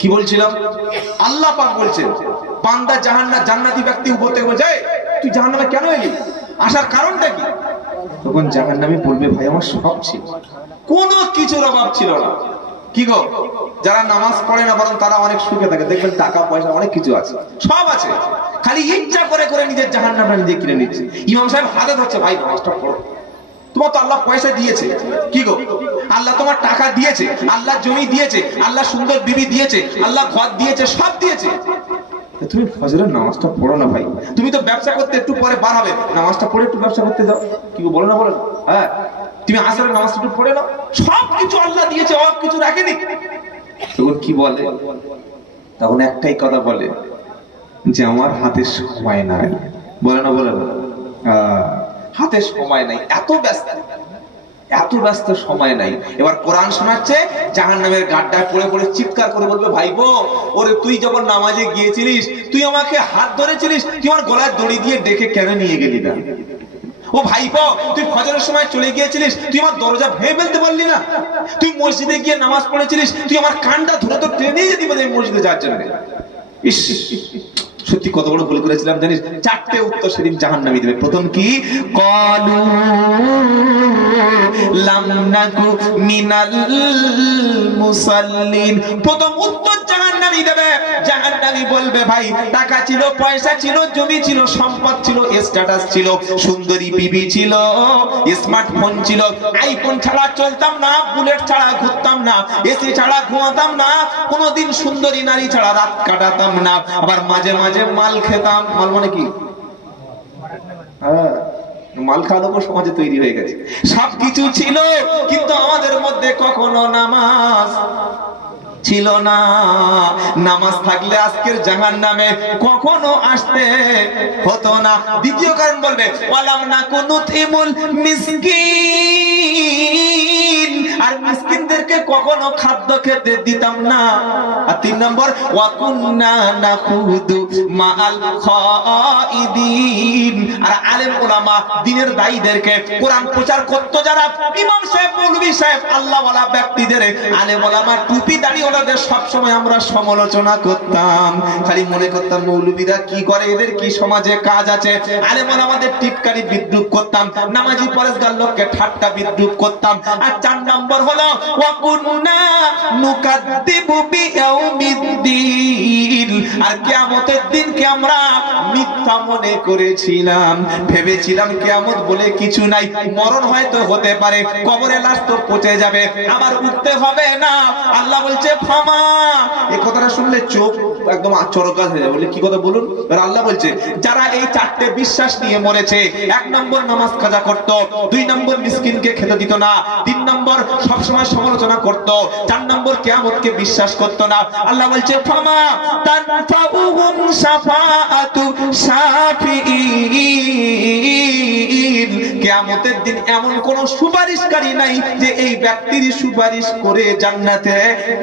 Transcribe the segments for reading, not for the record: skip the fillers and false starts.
কি বলছিলাম? আল্লাহ পাক বলছেন বান্দা জান্নাতি ব্যক্তি উপর থেকে বলছে তুই জাহান্নামে কেন এলি, আসার কারণটা কি? তখন জাহান্নামী বলবে ভাই আমার সব ছিল, কোনো কিছুর অভাব ছিল না। কি গো, যারা নামাজ পড়ে না বরং তারা অনেক সুখে থাকে, দেখবেন টাকা পয়সা অনেক কিছু আছে, সব আছে, খালি ইচ্ছা করে করে নিজের জাহান্নামটা নিজে কিনে নিচ্ছে। ইমাম সাহেব হাতে ধরছে ভাই নামাজটা পড়ো, তোমার তো আল্লাহ পয়সা দিয়েছে। কি গো, আল্লাহ তোমার টাকা দিয়েছে, আল্লাহ জমি দিয়েছে, আল্লাহ সুন্দর বিবি দিয়েছে, আল্লাহ ঘর দিয়েছে, সব দিয়েছে, তুমি ফজরের নামাজটা পড়ো না ভাই। তুমি তো ব্যবসা করতে একটু পরে বার হবে, নামাজটা পড়ে একটু ব্যবসা করতে যাও। কি গো, বলো না বলো না? হ্যাঁ, তুমি আসরের নামাজটা একটু পড়ে নাও, সব কিছু আল্লাহ দিয়েছে, অভাব কিছু রাখেনি। তখন কি বলে? তখন একটাই কথা বলে যে আমার হাতে সময় নাই। বলে না বলে না? হাতে সময় নাই, এত ব্যস্ত সময় নাই। এবার কোরআন শোনাচ্ছে, জাহান্নামের গাড্ডায় পড়ে পড়ে চিৎকার করে বলবে ভাইপো, ওরে তুই যখন নামাজে গিয়েছিলিস তুই আমাকে হাত ধরেছিলিস, তুই আমার গলায় দড়ি দিয়ে ডেকে কেন নিয়ে গেলি না? ও ভাইপো, তুই ফজরের সময় চলে গিয়েছিলিস, তুই আমার দরজা ভেঙে ফেলতে পারলি না? তুই মসজিদে গিয়ে নামাজ পড়েছিলিস, তুই আমার কানটা ধরে তো টেনে যেতে পারলি মসজিদে যাওয়ার জন্য। ইস, সত্যি কত বড় ভুল করেছিলাম জানিস? চারটে উত্তর সেদিন জাহান্নামী দেবে। প্রথম কি? ক্বালু লাম নাকু মিনাল মুসাল্লিন। প্রথম উত্তর জাহান্নামী দেবে। জাহান্নামী বলবে ভাই টাকা ছিল, পয়সা ছিল, জমি ছিল, সম্পদ ছিল, স্ট্যাটাস ছিল, সুন্দরী বিবি ছিল, স্মার্টফোন ছিল, আইফোন ছাড়া চলতাম না, বুলেট ছাড়া ঘুরতাম না, এসি ছাড়া ঘুমাতাম না, কোনোদিন সুন্দরী নারী ছাড়া রাত কাটাতাম না, আবার মাঝে মাঝে মাল খেতাম। মাল মানে কি? মাল খাওয়া লোক সমাজে তৈরি হয়ে গেছে। সবকিছু ছিল, কিন্তু আমাদের মধ্যে কখনো নামাজ ছিল না। নামাজ থাকলে আজকের জাহান্নামে কখনো আসতে হতো না। দ্বিতীয় কারণ বলবে ওয়ালাম নাকু নুতিমুল মিসকিন, আর মিসকিনদেরকে কখনো খাদ্য খেতে দিতাম না। আর তিন নম্বর ওয়া কুননা নাখুদু মাআল খাইদিন, আর আলেম ওলামা দ্বীনের দায়ীদেরকে, কোরআন প্রচার করত যারা, ইমাম সাহেব, মৌলভী সাহেব, আল্লাহওয়ালা ব্যক্তিদের, আলেম ওলামা, টুপি দাড়ি ওলাদের সব সময় আমরা সমালোচনা করতাম। খালি মনে করতাম মৌলভীরা কি করে, এদের কি সমাজে কাজ আছে। আলেম ওলামাদের টিটকারি বিদ্রুপ করতাম, নামাজি পরেশগার লোককে ঠাট্টা বিদ্রুপ করতাম। আর চার নম্বর হলো ওয়া কুননা নুকাদ্দিবু বিয়াউমিদ্দিন, আর কিয়ামতের দিনকে আমরা মিথ্যা মনে করেছিলাম, ভেবেছিলাম কিয়ামত বলে কিছু নাই, মরণ হয়তো হতে পারে, কবরে লাশ তো পচে যাবে, আবার উঠতে হবে না। আল্লাহ বলছে ফামা, এই কথাটা শুনলে চোখ একদম চরকাজ হয়ে যাবে। বলে কি কথা বলুন? আল্লাহ বলছে যারা এই চারটে বিশ্বাস নিয়ে মরেছে, এক নম্বর নামাজ কাজা করত, দুই নম্বর মিসকিনকে খেতে দিত না, তিন নম্বর সব সময় সমালোচনা করত, চার নম্বর কিয়ামতকে বিশ্বাস করত না। আল্লাহ বলছে ফামা তানফাউহুম শাফাআতু শাফিঈন, কিয়ামতের দিন এমন কোন সুপারিশকারী নাই যে এই ব্যক্তির সুপারিশ করে জান্নাতে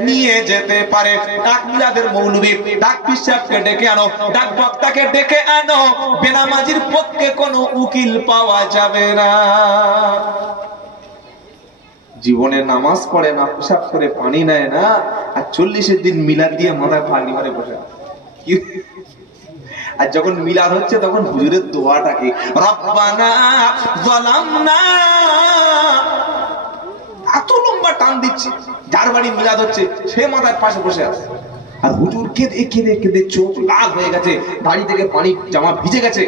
নিয়ে যেতে পারে। ডাক মিলাদের মৌলবী, ডাক পিসাবকে ডেকে আনো, ডাক বক্তাকে ডেকে আনো, বেনামাজির পক্ষে কোনো উকিল পাওয়া যাবে না। জীবনে নামাজ পড়ে না, পেশাব করে পানি নেয় না, আর 40-এর দিন মিলাদ দিয়ে মাথায় পানি মারে বসে। আর যখন মিলাদ হচ্ছে তখন হুজুরের দোয়াটাকে রব্বানা যালামনা, এত লম্বা টান দিচ্ছে। যার বাড়ি মিলাদ হচ্ছে সে মাথার পাশে বসে আছে, আর হুজুর কেঁদে কেঁদে কেঁদে চোখ লাল হয়ে গেছে, দাড়ি থেকে পানি জামা ভিজে গেছে।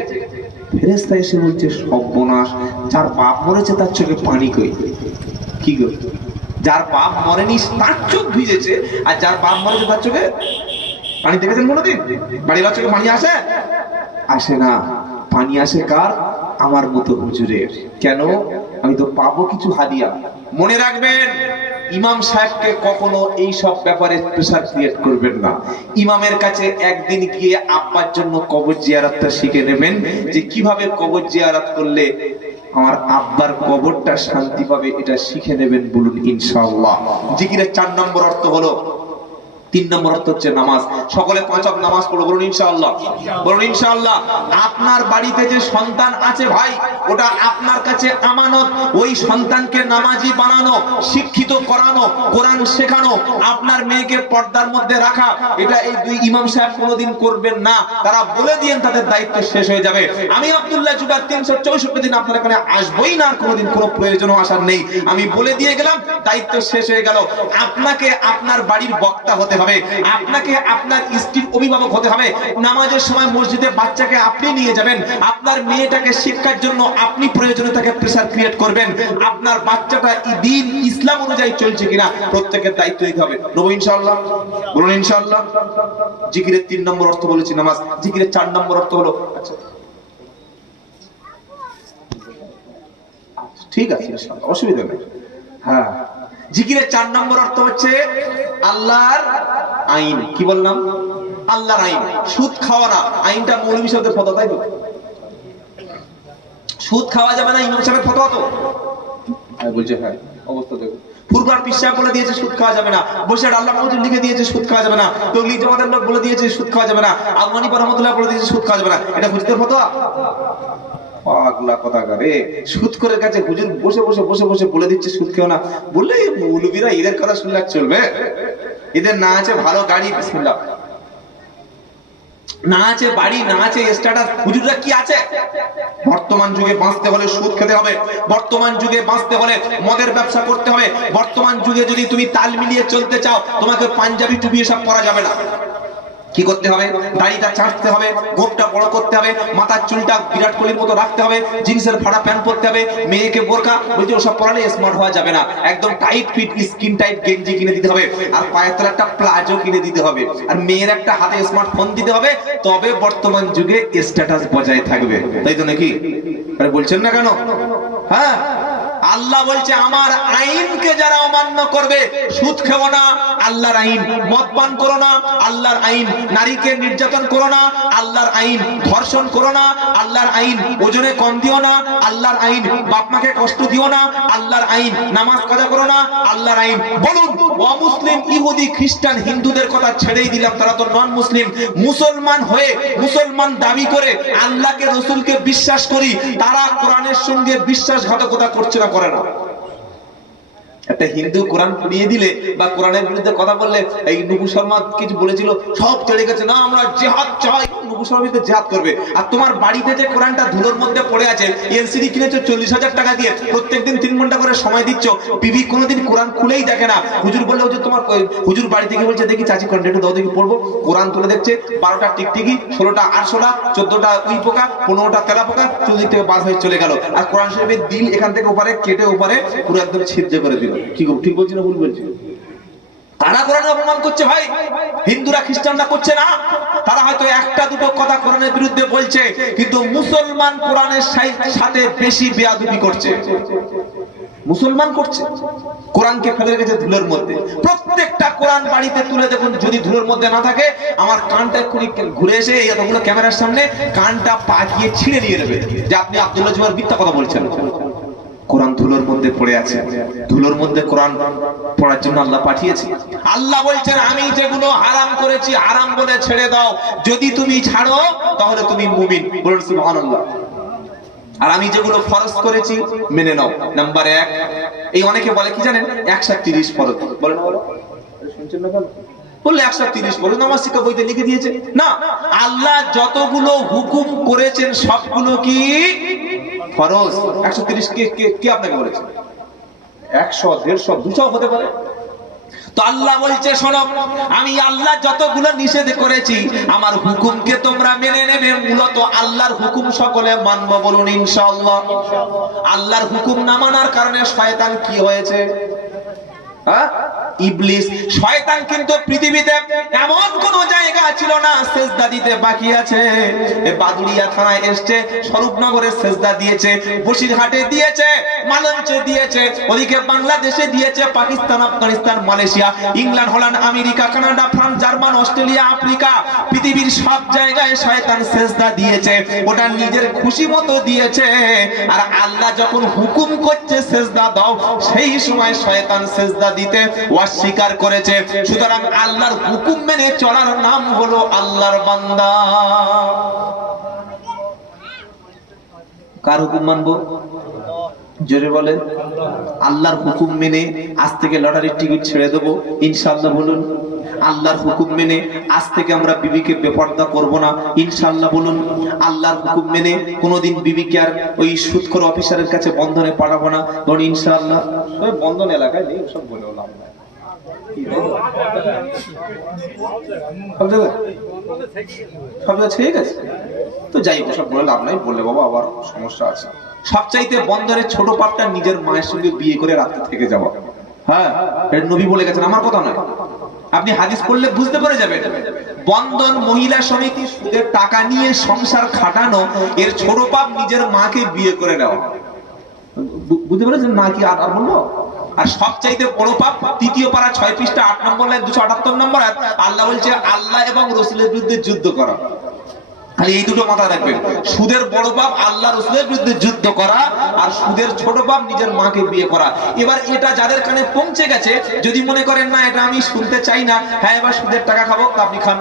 ফেরেশতা এসে বলছে সর্বনাশ, যার বাপ মরেছে তার চোখে পানি কই? কি গো, যার বাপ মরেনি তার চোখ ভিজেছে, আর যার বাপ মরেছে তার চোখে পানি দেখেছেন কোনোদিন? বাড়ির চোখে পানি আসে? আসে না। পানি আসে কার? আমার মতো হুজুরের। কেন? আমি তো পাবো কিছু হাদিয়া। মনে রাখবেন, ইমাম সাহেবকে কখনো এই সব ব্যাপারে প্রেসার ক্রিয়েট করবেন না। ইমামের কাছে একদিন গিয়ে আব্বার জন্য কবর জিয়ারতটা শিখে নেবেন, যে কিভাবে কবর জিয়ারত করলে আমার আব্বার কবরটা শান্তি পাবে, এটা শিখে নেবেন। বলুন ইনশাআল্লাহ। জিকিরের 4 নম্বর অর্থ হলো তিন নম্বর অর্থ হচ্ছে নামাজ। সকলে 5 ওয়াক্ত নামাজ পড়ো, বলুন ইনশাআল্লাহ, বলুন ইনশাআল্লাহ। আপনার বাড়িতে যে সন্তান আছে ভাই, ওটা আপনার কাছে আমানত। ওই সন্তানকে নামাজি বানানো, শিক্ষিত করানো, কোরআন শেখানো, আপনার মেয়েকে পর্দার মধ্যে রাখা, এটা এই দুই ইমাম সাহেব কোনোদিন করবেন না। তারা বলে দিয়েন তাদের দায়িত্ব শেষ হয়ে যাবে। আমি আব্দুল্লাহ জুবায়ের 364 দিন আপনার এখানে আসবই না, আর কোনোদিন কোনো প্রয়োজনও আসার নেই। আমি বলে দিয়ে গেলাম, দায়িত্ব শেষ হয়ে গেল। আপনাকে আপনার বাড়ির বক্তা হতে হবে, আপনাকে আপনার স্ত্রীর অভিভাবক হতে হবে। নামাজের সময় মসজিদে বাচ্চাকে আপনি নিয়ে যাবেন, আপনার মেয়েটাকে শিক্ষার জন্য আপনি প্রয়োজনে তাকে প্রেসার ক্রিয়েট করবেন। আপনার বাচ্চাটা দ্বীন ইসলাম অনুযায়ী চলছে কিনা প্রত্যেকের দায়িত্ব নিতে হবে। নবী ইনশাআল্লাহ, বলুন ইনশাআল্লাহ। জিকিরের 3 নম্বর অর্থ বলেছি নামাজ। জিকিরের 4 নম্বর অর্থ হলো, আচ্ছা ঠিক আছে ইনশাআল্লাহ, অসুবিধা নেই। হ্যাঁ, জিকিরের 4 নম্বর অর্থ হচ্ছে আল্লাহর আইন। কি বললাম? আল্লাহর আইন। সুদ খাওয়া না, আইনটা মৌলভী সাহেবের ফতোয়া, তাই তো? সুদ খাওয়া যাবে না, ইমাম সাহেবের ফতোয়া তো? হ্যাঁ বলছে, হ্যাঁ অবস্থা দেখো। ফুরফুরার পিসাব বলে দিয়েছে সুদ খাওয়া যাবে না। বসে আল্লাহ মাহমুদ লিখে দিয়েছে সুদ খাওয়া যাবে না। তৌহিদ জামাতের লোক বলে দিয়েছে সুদ খাওয়া যাবে না। আবু হানিফা রাহমাতুল্লাহ বলে দিয়েছে সুদ খাওয়া যাবে না। এটা হুজুরের ফতোয়া? পাগলা কথাকারে, সুদ করে কাছে হুজুর বসে বসে বসে বসে বলে দিচ্ছে সুদ খেও না, বললে মৌলবীরা এদের কথা শুনলে চলবে? এদের না আছে ভালো গাড়ি, বিসমিল্লাহ, না আছে বাড়ি, না আছে স্ট্যাটাস, হুজুররা কি আছে? বর্তমান যুগে বাঁচতে হলে সুদ খেতে হবে, বর্তমান যুগে বাঁচতে হলে মদের ব্যবসা করতে হবে, বর্তমান যুগে যদি তুমি তাল মিলিয়ে চলতে চাও, তোমাকে পাঞ্জাবি টুপি এসব পরা যাবে না। কি করতে হবে? দাড়িটা চাঁটতে হবে, গোপটা বড় করতে হবে, মাথার চুলটা বিরাট কোহলির মতো রাখতে হবে, জিন্সের ফাড়া প্যান্ট পরতে হবে, মেয়েকে বোরকা, বলছে ওসব পরালে স্মার্ট হওয়া যাবে না। একদম টাইট ফিট স্কিন টাইট গেঞ্জি কিনে দিতে হবে, আর পায়ের তলায় একটা প্লাজো কিনে দিতে হবে, আর মেয়ের একটা হাতে স্মার্টফোন দিতে হবে, তবে বর্তমান যুগে স্ট্যাটাস বজায় থাকবে। তাই তো নাকি? আরে বলছেন না কেন? হ্যাঁ, আল্লাহ বলছে আমার আইনকে যারা অমান্য করবে, সুদ খেও না, আল্লাহর আইন। মদ পান করো না, আল্লাহর আইন। নারীকে নির্যাতন করো না, আল্লাহর আইন। ধর্ষণ করো না, আল্লাহর আইন। ওজনে কম দিও না, আল্লাহর আইন। বাপ মাকে কষ্ট দিও না, আল্লাহর আইন। নামাজ কাজা করো না, আল্লাহর আইন। বলুন, অমুসলিম ইহুদি খ্রিস্টান হিন্দুদের কথা ছেড়েই দিলাম, তারা তো নন মুসলিম। মুসলমান হয়ে, মুসলমান দাবি করে আল্লাহকে রসুলকে বিশ্বাস করি, তারা কোরআনের সঙ্গে বিশ্বাসঘাতকতা করছে না, করে না। একটা হিন্দু কোরআন পড়িয়ে দিলে বা কোরআনের বিরুদ্ধে কথা বললে, এই নুপু শর্মা কিছু বলেছিল, সব চলে গেছে, না আমরা জিহাদ চাই, নুপু শর্মা বিরুদ্ধে জিহাদ করবে। আর তোমার বাড়িতে যে কোরআনটা ধুলোর মধ্যে পড়ে আছে, এলসিডি কিনেছো 40,000 টাকা দিয়ে, প্রত্যেকদিন 3 ঘন্টা করে সময় দিচ্ছ, বিবি কোনোদিন কোরআন খুলেই দেখে না। হুজুর বললে, হুজুর তোমার, হুজুর বাড়ি থেকে বলছে, দেখি চাচি কোরআনটা একটু দাও দেখি পড়বো, কোরআন তুলে দেখছে 12টা টিকটিকি, 16টা আরশোলা, 14টা উই পোকা, 15টা তেলা পোকা, চতুর্দিক থেকে বাস হয়ে চলে গেল। আর কোরআন শরীফের দিল এখান থেকে ওপারে কেটে ওপারে পুরো একদম ছিদ্র করে দিল। কি ঠিক বলছি না ভুল বলছি? তারা কোরআনের অপমান করছে ভাই, হিন্দুরা খ্রিস্টানরা করছে না। তারা হয়তো একটা দুটো কথা কোরআনের বিরুদ্ধে বলছে, কিন্তু মুসলমান কোরআনের সাথে বেশি বেয়াদবি করছে। মুসলমান করছে, কোরআনকে ফেলে রেখেছে ধুলোর মধ্যে। প্রত্যেকটা কোরআন বাড়িতে তুলে দেখুন, যদি ধুলোর মধ্যে না থাকে, আমার কানটা এক্ষুনি ঘুরে এসে এতগুলো ক্যামেরার সামনে কানটা পাকিয়ে ছিঁড়ে নিয়ে নেবে যে আপনি আব্দুল্লাহ জুবায়ের মিথ্যা কথা বলছেন। কোরআন ধুলোর মধ্যে পড়ে আছে, ধুলোর মধ্যে কোরআন পড়ার জন্য আল্লাহ পাঠিয়েছে। আল্লাহ বলছেন, আমি যেগুলো হারাম করেছি হারাম বলে ছেড়ে দাও, যদি তুমি ছাড়ো তাহলে তুমি মুমিন। বলুন সুবহানাল্লাহ। আর আমি যেগুলো ফরজ করেছি মেনে নাও। নাম্বার 1, এই অনেকে বলে কি জানেন, 130 ফরজ বলেন, বলো শুনছেন না কেন? বললে 130 ফরজ নামাজ শিক্ষা বইতে লিখে দিয়েছে না। আল্লাহ যতগুলো হুকুম করেছেন সবগুলো কি ফরজ? 130 কে আপনাকে বলেছে? 100, 150, 200 হতে পারে। তো আল্লাহ বলছে, শোনো, আমি আল্লাহ যতগুলো নিষেধ করেছি আমার হুকুমকে তোমরা মেনে নেবে। মূলত আল্লাহর হুকুম সকলে মানব, বলুন ইনশাআল্লাহ। আল্লাহর হুকুম না মানার কারণে শয়তান কি হয়েছে? ইবলিস, শয়তান কিন্তু পৃথিবীতে এমন কোন জায়গা জায়গা ছিল না, সেজদা দিতে বাকি আছে। বাদুড়িয়া থানায় এসছে, স্বরূপনগরে সেজদা দিয়েছে, বসিরহাটে দিয়েছে, মালঞ্চে দিয়েছে, ওদিকে বাংলাদেশে দিয়েছে, Pakistan, Afghanistan, Malaysia, England, Holland, America, Canada, France, German, Australia, Africa, পৃথিবীর সব জায়গায় শয়তান সেজদা দিয়েছে। ওটা নিজের খুশি মতো দিয়েছে। আর আল্লাহ যখন হুকুম করছে সেজদা দাও, সেই সময় শয়তান সেজদা দিতে অস্বীকার করেছে। সুতরাং আল্লাহর হুকুম মেনে চলার নাম হলো আল্লাহর বান্দা। কার হুকুম মানবো? জোরে বলেন। আল্লাহর হুকুম মেনে আজ থেকে লটারির টিকিট ছেড়ে দেবো ইনশাআল্লাহ বলুন। আল্লাহর হুকুম মেনে আজ থেকে আমরা বিবিকে বেপর্দা করব না ইনশাআল্লাহ বলুন। আল্লাহর হুকুম মেনে কোনোদিন বিবিকে আর ওই সুদখোর অফিসারের কাছে বন্ধনে পাঠাবো না বলুন ইনশাআল্লাহ। ওই বন্ধন এলাকায় নেই, সব বলেও লাভ নাই। সব জায়গায় ঠিক আছে তো, যাই হোক, সব বলে লাভ নাই, বললে বাবা আবার সমস্যা আছে। সবচাইতে বন্ধনের ছোট পাপটা নিজের মায়ের সঙ্গে বিয়ে করে রাতে থেকে যাওয়া। হ্যাঁ, এটা নবী বলে গেছেন, আমার কথা নয়। আপনি হাদিস পড়লে বুঝতে পারে যাবেন। বন্ধন মহিলা সমিতি সুদের টাকা নিয়ে সংসার খাটানো, এর ছোট পাপ নিজের মাকে বিয়ে করে নেওয়া। বুঝতে পেরেছেন না কি আর বলবো? আর সবচাইতে বড় পাপ তৃতীয় পারা 6 পৃষ্ঠা 8 নম্বর লাইন 278 নম্বর আয়াত, আল্লাহ বলছে আল্লাহ এবং রাসূলের বিরুদ্ধে যুদ্ধ করা। খালি এই দুটো মাথায় রাখবেন। সুদের বড় পাপ আল্লাহ রাসূলের বিরুদ্ধে যুদ্ধ করা, আর সুদের ছোট পাপ নিজের মাকে বিয়ে করা। এবার এটা যাদের কানে পৌঁছে গেছে, যদি মনে করেন না এটা আমি শুনতে চাই না, হ্যাঁ এবার সুদের টাকা খাবো, আপনি খান।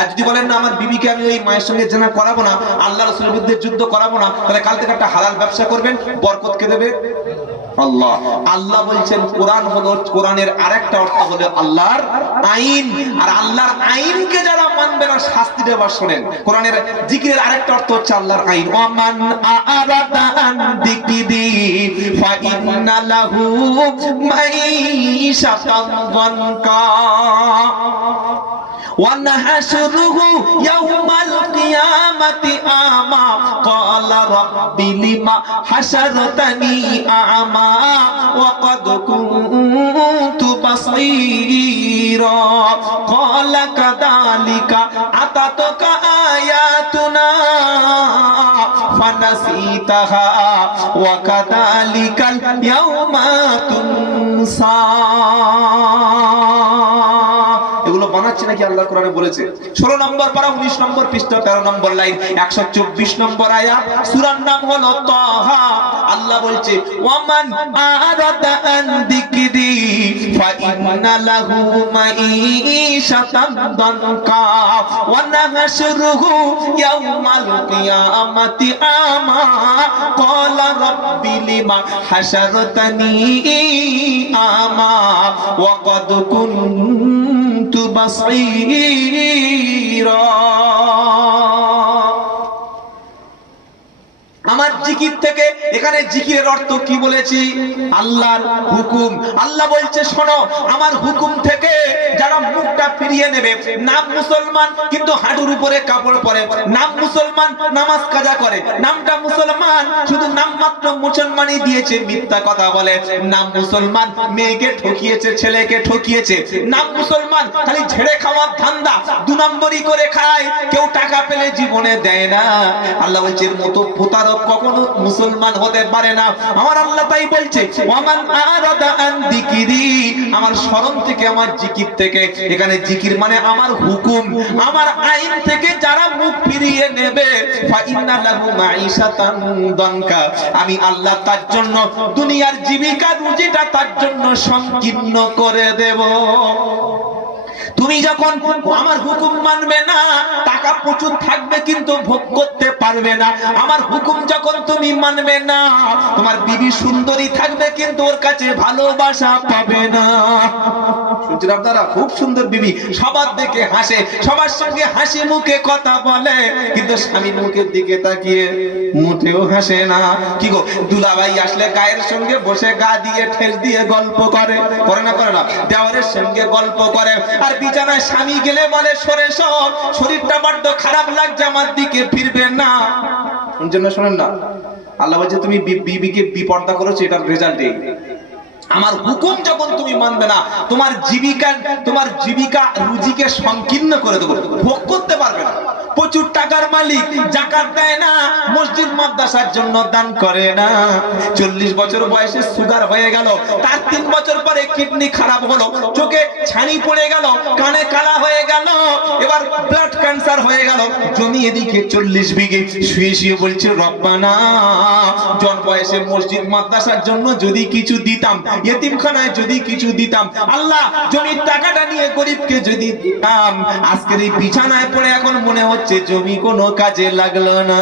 আর যদি বলেন না আমার বিবিকে আমি ওই মায়ের সঙ্গে জেনা করাবো না, আল্লাহ রাসূলের বিরুদ্ধে যুদ্ধ করাবো না, তাহলে কাল থেকে একটা হালাল ব্যবসা করবেন, বরকত কে দেবে? আল্লাহ। আল্লাহ বলছেন কোরআন হলো, কোরআনের আরেকটা অর্থ হলো আল্লাহর আইন। আর আল্লাহর আইনকে যারা মানবে না শাস্তি দেবার, শোনেন কোরআনের জিকিরের আরেকটা অর্থ হচ্ছে আল্লাহর আইন। ওয়ামান আরাদা আন যিকরি ফাইন্না লাহু মাঈশাতান যানকা ونحشره يوم القيامة أعمى قال رب لم حشرتني أعمى وقد كنت بصيرا قال كذلك أتتك آياتنا فنسيتها وكذلك اليوم تنسى। এগুলো বানাচ্ছে নাকি আল্লাহ কোরআনে বলেছে। 16 নম্বর পারা 19 নম্বর পৃষ্ঠা 13 নম্বর লাইন 124 নম্বর আয়াত, সূরার নাম হলো তাহা। আল্লাহ বলছে ওয়ামান আরাদা আন যিকরি ফাইন্না লাহু মাঈশাতান দানকা ওয়া নাহশুরুহু ইয়াওমাল কিয়ামাতি আমা ক্বালা রাব্বি লিমা হাশারতানি আমা ওয়া ক্বাদ কুনতু বাসীরা। আমার জিকির থেকে, এখানে জিকিরের অর্থ কি বলেছি? আল্লাহর হুকুম। আল্লাহ বলছে শোনো, আমার হুকুম থেকে যারা মুখটা ফিরিয়ে নেবে, নাম মুসলমান কিন্তু হাঁটুর উপরে কাপড় পরে, নাম মুসলমান নামাজ কাজা করে, নামটা মুসলমান শুধু নাম মাত্র মুসলমানই দিয়েছে, মিথ্যা কথা বলে, নাম মুসলমান মেয়েকে ঠকিয়েছে, ছেলেকে ঠকিয়েছে, নাম মুসলমান খালি ঝেড়ে খাওয়ার ধান্দা, 2 নম্বরই করে খায়, কেউ টাকা পেলে জীবনে দেয় না। আল্লাহ বলছে এর মতো প্রতারক কখনো মুসলমান হতে পারে না। আমার আল্লাহ তাই বলছে ওয়ামান আরাদা আন যিকরি, আমার স্মরণ থেকে, আমার জিকির থেকে। এখানে জিকির মানে আমার হুকুম, আমার আইন থেকে যারা মুখ ফিরিয়ে নেবে, ফাইন্না লাহু মাঈশাতান দানকা, আমি আল্লাহ তার জন্য দুনিয়ার জীবিকা রুজিটা তার জন্য সংকীর্ণ করে দেব। তুমি যখন আমার হুকুম মানবে না, টাকা প্রচুর থাকবে কিন্তু ভোগ করতে পারবে না। আমার হুকুম যখন তুমি মানবে না, তোমার বিবি সুন্দরী থাকবে কিন্তু ওর কাছে ভালোবাসা পাবে না। শুনছেন আপনারা? খুব সুন্দর বিবি, সবার দিকে হাসে, সবার সঙ্গে হাসি মুখে কথা বলে, কিন্তু স্বামীর মুখের দিকে তাকিয়ে মুটেও হাসে না। কি গো, দুলাভাই আসলে গায়ের সঙ্গে বসে গা দিয়ে ঠেস দিয়ে গল্প করে, করে না করে না? দেওয়ারের সঙ্গে গল্প করে, আর বিছানায় স্বামী গেলে বলে সরে সর, শরীরটা বড্ড খারাপ লাগছে, আমার দিকে ফিরবে না। শুনছেন না? শোনেন না? আল্লাহ বলছে তুমি বিবিকে বিপর্দা করেছো, এটার রেজাল্ট এই। আমার হুকুম যখন তুমি মানবে না, তোমার জীবিকা রুজিকে সংকীর্ণ করে দেবো, ভোগ করতে পারবে না। প্রচুর টাকার মালিক, যাকাত দেয় না, মসজিদ মাদ্রাসার জন্য দান করে না। 40 বছর বয়সে সুগার হয়ে গেল, তার 3 বছর পরে কিডনি খারাপ হলো, চোখে ছানি পড়ে গেল, কানে কালা হয়ে গেল, এবার ব্লাড ক্যান্সার হয়ে গেল। জমি এদিকে 40 বিঘে, শুয়ে শুয়ে বলছে রব্বানা, জন বয়সে মসজিদ মাদ্রাসার জন্য যদি কিছু দিতাম, ইতিমখানায় যদি কিছু দিতাম, আল্লাহ জমির টাকাটা নিয়ে গরিবকে যদি দিতাম। আজকের এই বিছানায় পড়ে এখন মনে হচ্ছে জমি কোনো কাজে লাগলো না।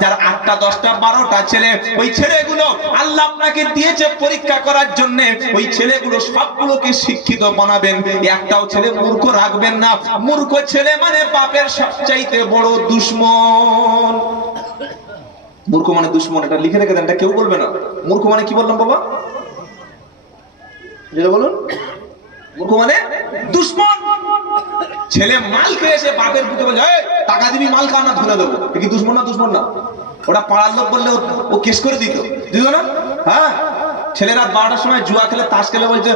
যার 8টা 10টা 12টা ছেলে, ওই ছেলেগুলো আল্লাহ আপনাকে দিয়েছে পরীক্ষা করার জন্য, ওই ছেলেগুলো সবগুলোকে শিক্ষিত বানাবেন, একটাও ছেলে মূর্খ রাখবেন না। মূর্খ ছেলে মানে বাপের সবচাইতে বড় দুশমন। মূর্খ মানে দুশমন, এটা লিখে রেখে দেন, এটা কেউ বলবে না। মূর্খ মানে কি বললাম বাবা, যেটা বলুন, মূর্খ মানে দুশমন। ছেলে মাল খেয়ে এসে বাপের বুকে বলে টাকা দিবি, মাল খাওয়া না ধুলে দেবো, কি দুশমন না? দুশমন না, ওটা পাড়ার লোক বললে ও কেস করে দিত না। হ্যাঁ, ছেলেরা 12টার সময় জুয়া খেলে, তাস খেলে, বলছে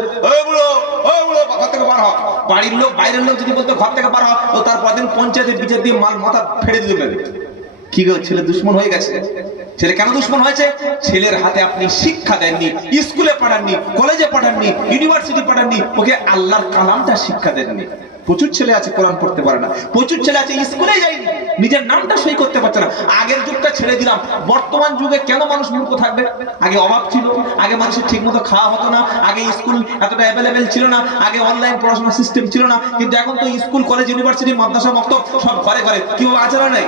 ঘর থেকে বার হ। বাড়ির লোক বাইরের লোক যদি বলতো ঘর থেকে বার হ, ও তারপর দিন পঞ্চায়েতের বিচার দিয়ে মাল মাথা ফেড়ে দিতে। কি গো, ছেলে দুশমন হয়ে গেছে। ছেলে কেন দুশমন হয়েছে? ছেলের হাতে আপনি শিক্ষা দেননি, স্কুলে পাঠাননি, কলেজে পাঠাননি, ইউনিভার্সিটি পাঠাননি, ওকে আল্লাহর কালামটা শিক্ষা দেননি। প্রচুর ছেলে আছে কোরআন পড়তে পারে না, প্রচুর ছেলে আছে স্কুলে যায়নি, নিজের নামটা সই করতে পারছে না। আগের যুগটা ছেড়ে দিলাম, বর্তমান যুগে কেন মানুষ মূর্খ থাকবে? আগে অভাব ছিল, আগে মানুষের ঠিক মতো খাওয়া হতো না, আগে স্কুল এতটা অ্যাভেলেবেল ছিল না, আগে অনলাইন পড়াশোনার সিস্টেম ছিল না। কিন্তু এখন তো স্কুল, কলেজ, ইউনিভার্সিটি, মাদ্রাসা, মক্তব সব ঘরে ঘরে। কি আছে না নাই?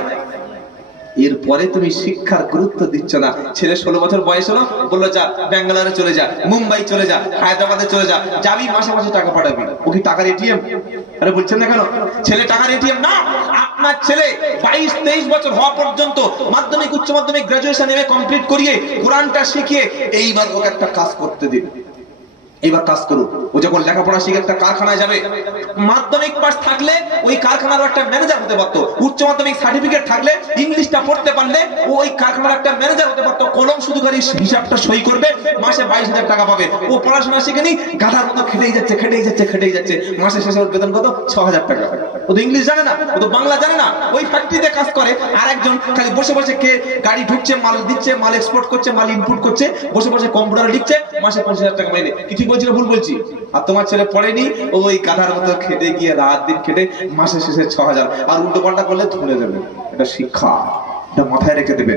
এরপরে তুমি শিক্ষার গুরুত্ব দিচ্ছ না। ছেলে 16 বছর বয়স হলো, বললো যা ব্যাঙ্গালোরে চলে যা, মুম্বাই চলে যা, হায়দ্রাবাদে চলে যা, যাবি মাসে মাসে টাকা পাঠাবি। ও কি টাকার এটিএম? আরে বলছেন না কেন? ছেলে টাকার এটিএম না। আপনার ছেলে 22-23 বছর হওয়া পর্যন্ত মাধ্যমিক, উচ্চ মাধ্যমিক, গ্রাজুয়েশন এমএ কমপ্লিট করিয়ে কোরআনটা শিখিয়ে এইবার ওকে একটা কাজ করতে দিন। এইবার কাজ করুক। ও যখন লেখাপড়া শিখে একটা কারখানায় যাবে, মাধ্যমিক পাস থাকলে ওই কারখানার একটা ম্যানেজার হতে পারতো, উচ্চ মাধ্যমিক সার্টিফিকেট থাকলে, ইংলিশটা পড়তে পারলে ও ওই কারখানার একটা ম্যানেজার হতে পারতো। কলম শুধু করে হিসাবটা সই করবে, মাসে 22,000 টাকা পাবে। ও পড়াশোনা শিখেনি, গাধার মতো খেটেই যাচ্ছে। মাসে শেষে ওর বেতন কত? 6,000 টাকা। ও তো ইংলিশ জানে না, ও তো বাংলা জানে না, ওই ফ্যাক্টরিতে কাজ করে। আর একজন খালি বসে বসে কে গাড়ি ঢুকছে, মাল দিচ্ছে, মাল এক্সপোর্ট করছে, মাল ইনপুট করছে, বসে বসে কম্পিউটার লিখছে, মাসে 50,000 টাকা মাইনে। কি ঠিক বলছি না ভুল বলছি? আর তোমার ছেলে পড়েনি, ওই গাধার মতো খেটে গিয়ে রাত দিন খেটে মাসে শেষে 6,000, আর উল্টো পাল্টা করলে ধরে দেবে। এটা শিক্ষা, এটা মাথায় রেখে দেবে।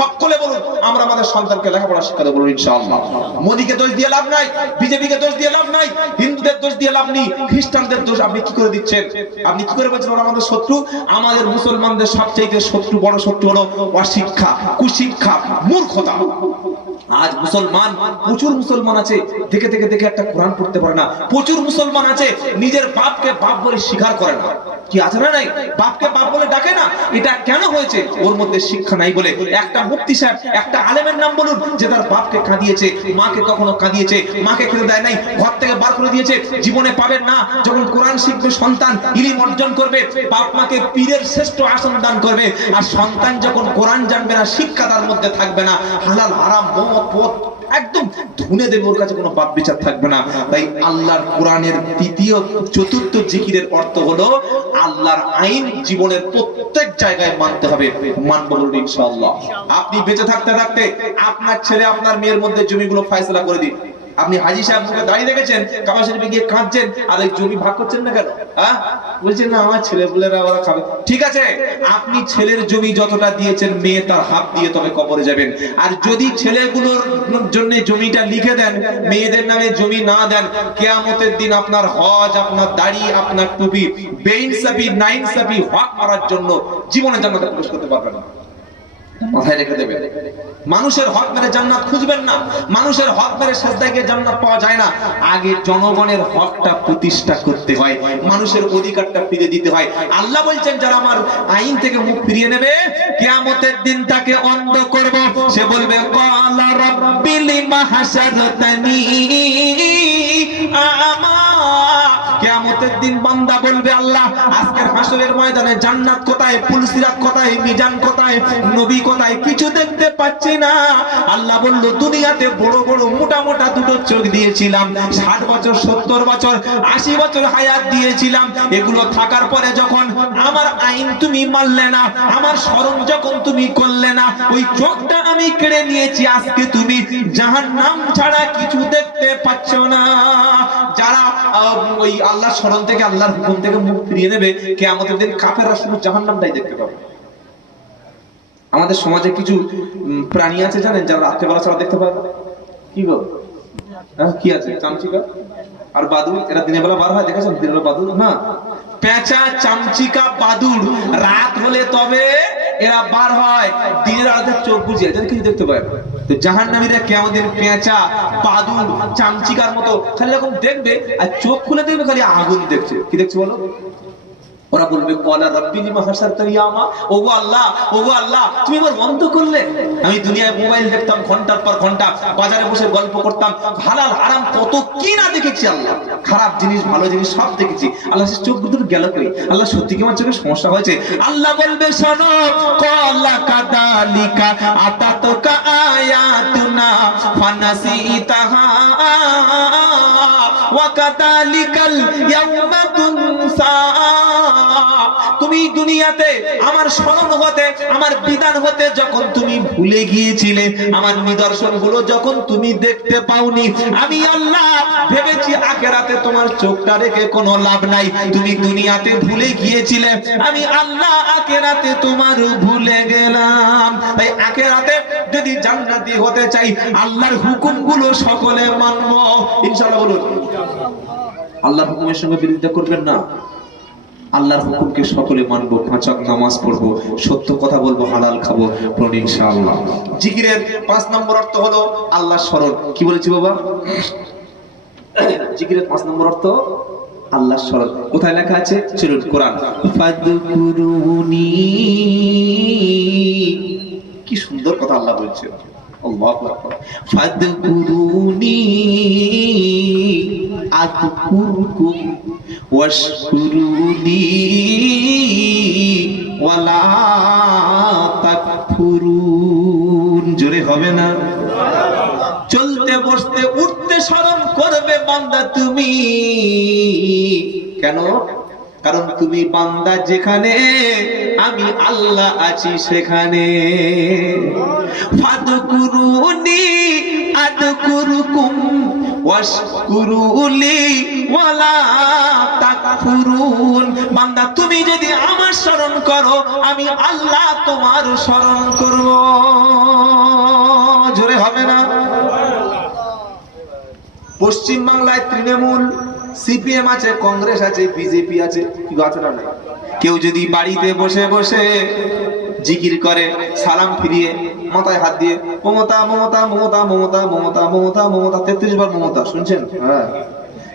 সকলে বলুন আমরা আমাদের সন্তানকে লেখাপড়া শিক্ষা দেবো ইনশাআল্লাহ। মোদিকে দোষ দিয়ে লাভ নাই, বিজেপিকে দোষ দিয়ে লাভ নাই, হিন্দুদের দোষ দিয়ে লাভ নেই, খ্রিস্টানদের দোষ আপনি কি করে দিচ্ছেন? আপনি কি করে বলছেন ওরা আমাদের শত্রু? আমাদের মুসলমানদের সবচেয়ে শত্রু, বড় শত্রু হলো অশিক্ষা, কুশিক্ষা, মূর্খতা। আজ মুসলমান, প্রচুর মুসলমান আছে দেখে একটা কোরআন পড়তে পারে না। প্রচুর মুসলমান আছে নিজের বাপকে বাপ বলে স্বীকার করে না। কি আছে না নাই? বাপকে বাপ বলে ডাকে না। এটা কেন হয়েছে? ওর মধ্যে শিক্ষা নাই বলে। একটা মুফতি সাহেব, একটা আলেমের নাম বলুন যে তার বাপকে কাঁদিয়েছে, মাকে কখনো কাঁদিয়েছে, মাকে খেতে দেয় নাই, ঘর থেকে বার করে দিয়েছে। জীবনে পাবেন না। যখন কোরআন শিখবে সন্তান, ইলম অর্জন করবে, বাপ মাকে পীরের শ্রেষ্ঠ আসন দান করবে। আর সন্তান যখন কোরআন জানবে না, শিক্ষা তার মধ্যে থাকবে না, হালাল হারাম পথ একদম ধুনে দেবে, ওর কাছে কোনো বাদ বিচার থাকবে না। তাই আল্লাহর কোরআনের তৃতীয় চতুর্থ জিকিরের অর্থ হলো আল্লাহর আইন জীবনের প্রত্যেক জায়গায় মানতে হবে। মানব বলুন ইনশাআল্লাহ। আপনি বেঁচে থাকতে থাকতে আপনার ছেলে আপনার মেয়ের মধ্যে জমিগুলো ফয়সালা করে দিন। আপনি হাজী সাহেব মুখে দাঁড়িয়ে দেখেছেন, কাবা শরীফে গিয়ে কাঁদছেন, আর ওই জমি ভাগ করছেন না কেন? বলছেন না আমার ছেলেপুলেরা ওরা খাবে। ঠিক আছে, আপনি ছেলের জমি যতটা দিয়েছেন, মেয়ে তার হাত দিয়ে তবে কবরে যাবেন। আর যদি ছেলেগুলোর জন্য জমিটা লিখে দেন, মেয়েদের নামে জমি না দেন, কিয়ামতের দিন আপনার হজ, আপনার দাড়ি, আপনার টুপি বেইনসাফি নাইনসাফি হক মারার জন্য জীবনে জান্নাতে প্রবেশ করতে পারবেন না। মাথায় রেখে দেবেন। মানুষের হক মেরে জান্নাত খুঁজবেন না, মানুষের হক মেরে সাজদায় গিয়ে জান্নাত পাওয়া যায় না। আগে জনগণের হকটা প্রতিষ্ঠা করতে হয়, মানুষের অধিকারটা ফিরিয়ে দিতে হয়। আল্লাহ বলছেন যারা আমার আইন থেকে মুখ ফিরিয়ে নেবে, কিয়ামতের দিন তাকে অন্ধ করব। সে বলবে ক্বালা রাব্বি লিমা হাসারতানি আমা কিয়ামতের দিন বান্দা বলবে আল্লাহ আজকের হাসরের ময়দানে জান্নাত কোথায়, পুলসিরাত কোথায়, মিজান কোথায়, নবী কোথায়, কিছু দেখতে পাচ্ছি না। আল্লাহ বলল দুনিয়াতে বড় বড় মোটা মোটা দুটো চোখ দিয়েছিলাম, 60 বছর 70 বছর 80 বছর হায়াত দিয়েছিলাম। এগুলো থাকার পরে যখন আমার আইন তুমি মানলে না, আমার স্মরণ যখন তুমি করলে না, ওই চোখটা আমি কেড়ে নিয়েছি। আজকে তুমি জাহান্নাম ছাড়া কিছু দেখতে পাচ্ছ না। যারা ওই আল্লাহর স্মরণ থেকে, আল্লাহর হুকুম থেকে মুখ ফিরিয়ে নেবে, কিয়ামতের দিন কাফেররা শুধু জাহান্নামটাই দেখতে পাবে। আমাদের সমাজে কিছু প্রাণী আছে জানেন, যারা রাত্রেবেলা ছাড়া দেখতে পাবে। কি গো? হ্যাঁ, কি আছে? চামচিকা আর বাদুড়, এরা দিনের বেলা বার হয়, দেখেছেন? দিনের বেলা বাদুড় না, পেঁচা, চামচিকা, বাদুড় রাত হলে তবে এরা বার হয়, দিনের আলোতে চোখ বুঝিয়ে যাদের কিছু দেখতে পায়। তো জাহান্নামীরা কিয়ামতের পেঁচা, বাদুড়, চামচিকার মতো খালি এরকম দেখবে, আর চোখ খুলে দেখবে খালি আগুন দেখছে। কি দেখছে বলো? ওরা বলবে ক্বালা রাব্বি লিমা হাসারতানি আমা, ওগো আল্লাহ, ওগো আল্লাহ তুমি আমার বন্ধ করলে। আমি দুনিয়ায় মোবাইল দেখতাম ঘন্টার পর ঘন্টা, বাজারে বসে গল্প করতাম, হালাল হারাম কত কি না দেখেছি আল্লাহ, খারাপ জিনিস ভালো জিনিস সব দেখেছি। আল্লাহ সে চোখ দুটো গেল কই? আল্লাহ সত্যি কি আমার চোখে সমস্যা হয়েছে? আল্লাহ বলবে শোনো, ক্বালা কাদালিকা আতাতুকা আয়াতুনা ফানাসিতাহা ওয়া কাদালিকাল ইয়াউমা তুনসা। তুমি দুনিয়াতে আমার স্মরণ হতে, আমার বিধান হতে যখন তুমি ভুলে গিয়েছিলে, আমার নিদর্শনগুলো যখন তুমি দেখতে পাওনি, আমি আল্লাহ ভেবেছি আখিরাতে তোমার চোখটা রেখে কোনো লাভ নাই। তুমি দুনিয়াতে ভুলে গিয়েছিলে, আমি আল্লাহ আখিরাতে তোমার ভুলে গেলাম। তাই আখিরাতে যদি জান্নাতি হতে চাই, আল্লাহর হুকুমগুলো সকলে মানবো ইনশাআল্লাহ। বলুন আল্লাহর হুকুমের সঙ্গে বিরোধিতা করবেন না। আল্লাহর হুকুমকে সকলে মানবো, 5 ওয়াক্ত নামাজ পড়বো, সত্য কথা বলবো, হালাল খাবো, পড়ুন ইনশাআল্লাহ। জিকিরের 5 নম্বর অর্থ হলো আল্লাহর স্মরণ। কি বলেছি বাবা? জিকিরের 5 নম্বর অর্থ আল্লাহর স্মরণ। কোথায় লেখা আছে? চলুন কোরআন। ফাদকুরুনি, কি সুন্দর কথা আল্লাহ বলছেন। আল্লাহু আকবার। ফাদকুরুনি আযকুরকুম ওয়াশকুরুনি ওয়ালা তাকফুরুন। জোরে হবে না? চলতে বসতে উঠতে স্মরণ করবে বান্দা তুমি। কেন? কারণ তুমি বান্দা যেখানে, আমি আল্লাহ আছি সেখানে। ফাদকুরুনি আযকুরকুম ওয়াশকুরুলি ওয়ালা তাকফুরুন। বান্দা তুমি যদি আমার স্মরণ করো, আমি আল্লাহ তোমার স্মরণ করব। জোরে হবে না? পশ্চিম বাংলায় তৃণমূল, সিপিএম আছে, কংগ্রেস আছে, বিজেপি আছে, কি আছে না? কেউ যদি বাড়িতে বসে বসে জিকির করে, সালাম ফিরিয়ে মাথায় হাত দিয়ে মমতা মমতা মমতা মমতা মমতা মমতা মমতা 33 বার মমতা শুনছেন? হ্যাঁ।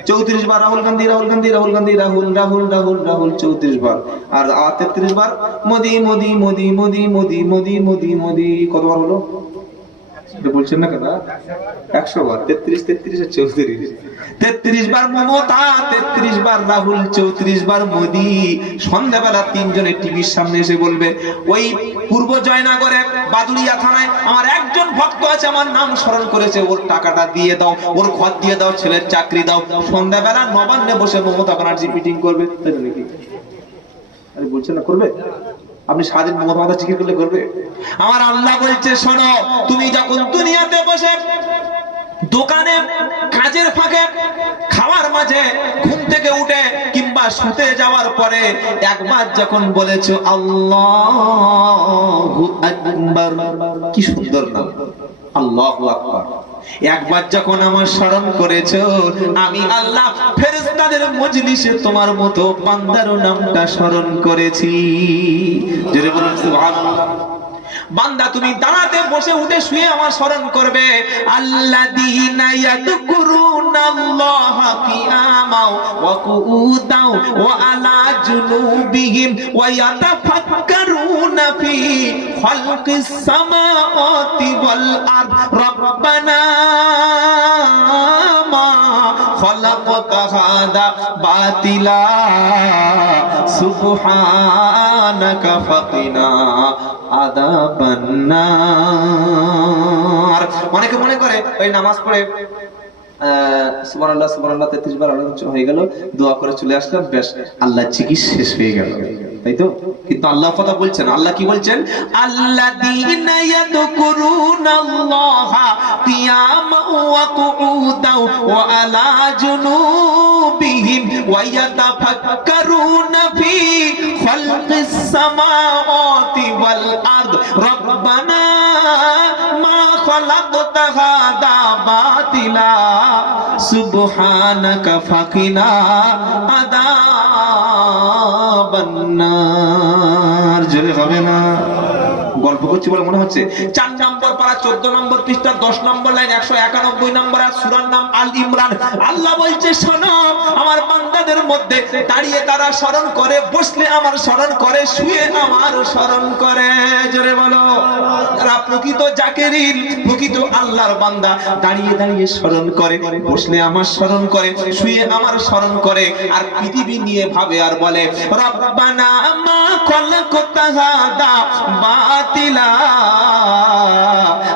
34 বার রাহুল গান্ধী রাহুল গান্ধী রাহুল গান্ধী রাহুল রাহুল রাহুল রাহুল 34 বার, আর 33 বার মোদি মোদি মোদি মোদি মোদি মোদি মোদি মোদি। কতবার হলো বলছেন না কেন? 100 বার। 33 33 আর 34, 33 বার মমতা, 33 বার রাহুল, 34 বার মোদি। সন্ধ্যাবেলা 3 জনে টিভির সামনে এসে বলবে, ওই পূর্ব জয়নগরে বাদুড়িয়া থানায় আমার একজন ভক্ত আছে, আমার নাম স্মরণ করেছে, ওর টাকাটা দিয়ে দাও, ওর ঘর দিয়ে দাও, ছেলের চাকরি দাও। সন্ধ্যাবেলা নবান্নে বসে মমতা ব্যানার্জি মিটিং করবে, তাই নাকি? আরে বলছেন না করবে? আপনি সারাদিন মমতা জিকির করলে করবে? আমার আল্লাহ বলছে শোনো, তুমি যখন দুনিয়াতে বসে দোকানে, কাজের ফাঁকে, খাওয়ার মাঝে, ঘুম থেকে উঠে কিংবা শুতে যাওয়ার পরে একবার যখন বলেছো আল্লাহু আকবার, কি সুন্দর নাম আল্লাহু আকবার, একবার যখন আমার স্মরণ করেছো, আমি আল্লাহ ফেরেশতাদের মজলিসে তোমার মতো বান্দার নামটা স্মরণ করেছি। জোরে বলুন সুবহানাল্লাহ। বান্দা তুমি দাঁড়াতে বসে উঠে শুয়ে আমার স্মরণ করবে। আল্লাযীনা ইয়াযকুরুনাল্লাহা কিয়ামাও ওয়া কুউদাও ওয়া আলা জুনুবিহিম ওয়া ইয়াতাফাক্কারুনা ফি খালকিস সামাওয়াতি ওয়াল আরদ রাব্বানা মা খালাকতা হাদা বাতিলা সুবহানাকা ফাকিনা আযাবান নার। অনেকে মনে করে ওই নামাজ পড়ে সুবহানাল্লাহ সুবহানাল্লাহ 33 বার হয়ে গেল, দোয়া করে চলে আসলাম, বেশ আল্লাহ জিকির শেষ হয়ে গেল, তাই তো? কিন্তু আল্লাহ কথা বলছেন, আল্লাহ কি বলছেন? আল্লাযীনা ইয়াযকুরুনাল্লাহা কিয়ামান ওয়া কুউদান ওয়া আলা জুনুবিহিম ওয়া ইয়াতাফাক্কারুনা ফি খালকিস সামাওয়াতি ওয়াল আরদ রাব্বানা মা খালাকতা হাদা বাতিলা সুবহানাকা ফাকিনা আযাবান নার। জোরে হবে না? গল্প করছি বলে মনে হচ্ছে। 4 নম্বর পারা 14 নম্বর পৃষ্ঠা 10 নম্বর লাইন 191 নম্বর আর সূরার নাম আল ইমরান। আল্লাহ বলছে, শোনো আমার বান্দাদের মধ্যে দাঁড়িয়ে তারা স্মরণ করে, বসলে আমার স্মরণ করে, শুয়ে আমার স্মরণ করে। জোরে বলো। যারা প্রকৃত জাকেরিন, প্রকৃত আল্লাহর বান্দা, দাঁড়িয়ে দাঁড়িয়ে স্মরণ করে, বসলে আমার স্মরণ করে, শুয়ে আমার স্মরণ করে, আর পৃথিবী নিয়ে ভাবে আর বলে রব্বানা মা খালাকতা হাদা বাতিলা।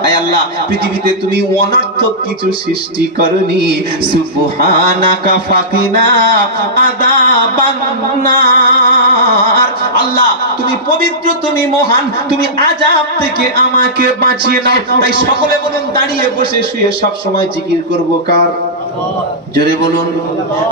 আয় আল্লাহ, পৃথিবীতে তুমি অনর্থক কিছু সৃষ্টি করনি, সুবহানাকা ফাকিনা আযাবান নার। আল্লাহ তুমি পবিত্র, তুমি মহান, তুমি আযাব থেকে আমাকে বাঁচিয়ে নাও। তাই সকলে বলুন, দাঁড়িয়ে বসে শুয়ে সব সময় জিকির করব কার? জোরে বলুন।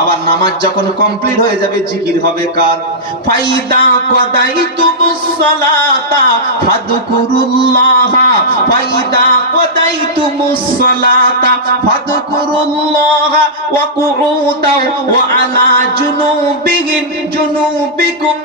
আবার নামাজ যখন কমপ্লিট হয়ে যাবে, জিকির হবে কার? ফাইদা কদাইতুমুস সালাতা ফাযকুরুল্লাহা, ফাইদা কদাইতুমুস সালাতা ফাযকুরুল্লাহা ওয়া কুউদাও ওয়া আলা জুনুবিকুম